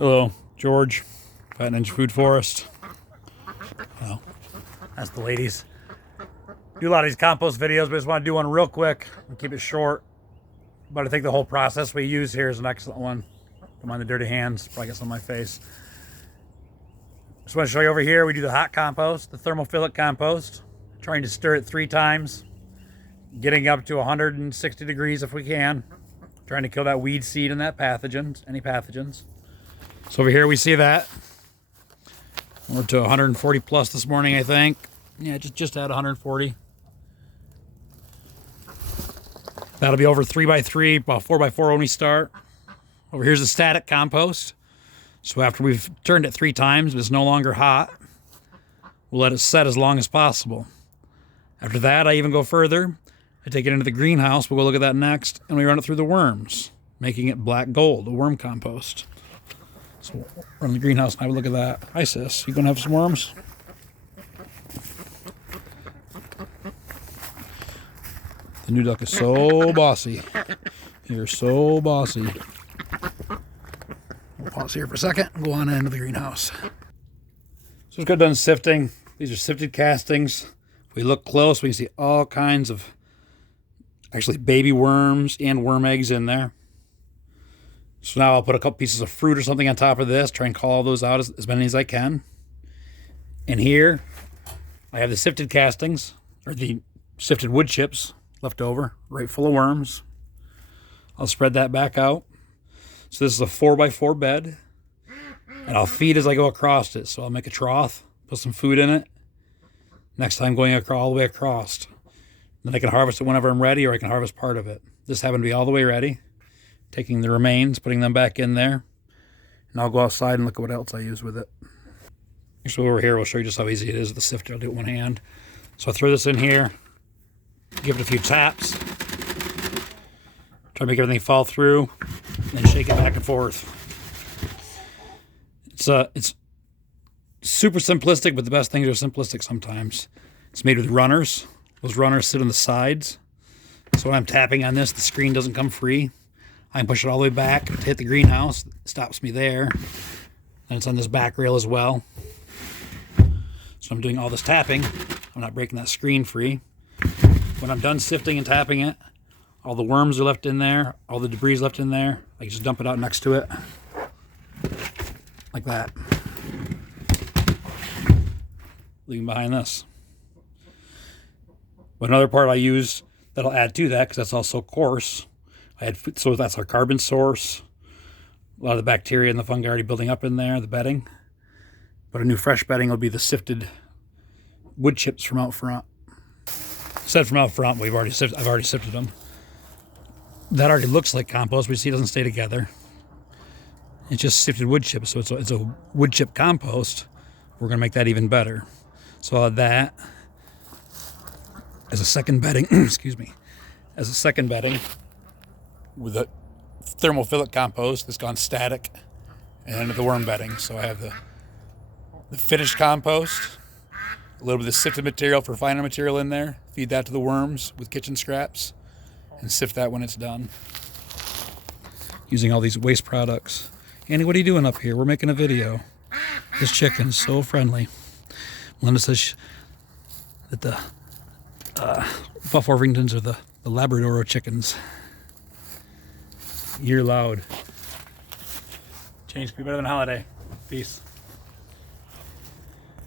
Hello, George, Fat Ninja Food Forest. Well, that's the ladies. Do a lot of these compost videos, but I just want to do one real quick and keep it short. But I think the whole process we use here is an excellent one. Don't mind the dirty hands, probably got some on my face. Just want to show you over here, we do the hot compost, the thermophilic compost. Trying to stir it 3 times, getting up to 160 degrees if we can. Trying to kill that weed seed and that pathogens, any pathogens. So over here we see that. We're to 140 plus this morning, I think. Yeah, just at 140. That'll be over 3x3, about 4x4 when we start. Over here's the static compost. So after we've turned it 3 times, but it's no longer hot, we'll let it set as long as possible. After that, I even go further. I take it into the greenhouse. We'll go look at that next, and we run it through the worms, making it black gold, a worm compost. So we'll run the greenhouse and have a look at that. Hi, sis. You gonna have some worms? The new duck is so bossy. You're so bossy. We'll pause here for a second and go on into the greenhouse. So just got done sifting. These are sifted castings. If we look close, we can see all kinds of actually baby worms and worm eggs in there. So now I'll put a couple pieces of fruit or something on top of this, try and call all those out as many as I can. And here I have the sifted castings, or the sifted wood chips left over, right full of worms. I'll spread that back out. So this is a 4x4 bed, and I'll feed as I go across it. So I'll make a trough, put some food in it. Next time going all the way across. Then I can harvest it whenever I'm ready, or I can harvest part of it. This happened to be all the way ready. Taking the remains, putting them back in there. And I'll go outside and look at what else I use with it. So over here, we'll show you just how easy it is with the sifter. I'll do it one hand. So I throw this in here, give it a few taps. Try to make everything fall through, and shake it back and forth. It's super simplistic, but the best things are simplistic sometimes. It's made with runners. Those runners sit on the sides. So when I'm tapping on this, the screen doesn't come free. I can push it all the way back to hit the greenhouse. It stops me there. And it's on this back rail as well. So I'm doing all this tapping. I'm not breaking that screen free. When I'm done sifting and tapping it, all the worms are left in there, all the debris is left in there. I can just dump it out next to it. Like that. Leaving behind this. But another part I use that'll add to that, because that's also coarse. So that's our carbon source. A lot of the bacteria and the fungi already building up in there, the bedding. But a new fresh bedding will be the sifted wood chips from out front. Said from out front, I've already sifted them. That already looks like compost, but you see it doesn't stay together. It's just sifted wood chips, so it's a wood chip compost. We're gonna make that even better. So I'll add that as a second bedding, excuse me, as a second bedding with a thermophilic compost that's gone static, and the worm bedding. So I have the finished compost, a little bit of sifted material for finer material in there, feed that to the worms with kitchen scraps, and sift that when it's done. Using all these waste products. Annie, what are you doing up here? We're making a video. This chicken's so friendly. Melinda says that the Buff Orpingtons are the Labrador chickens. You're loud. Change could be better than holiday. Peace.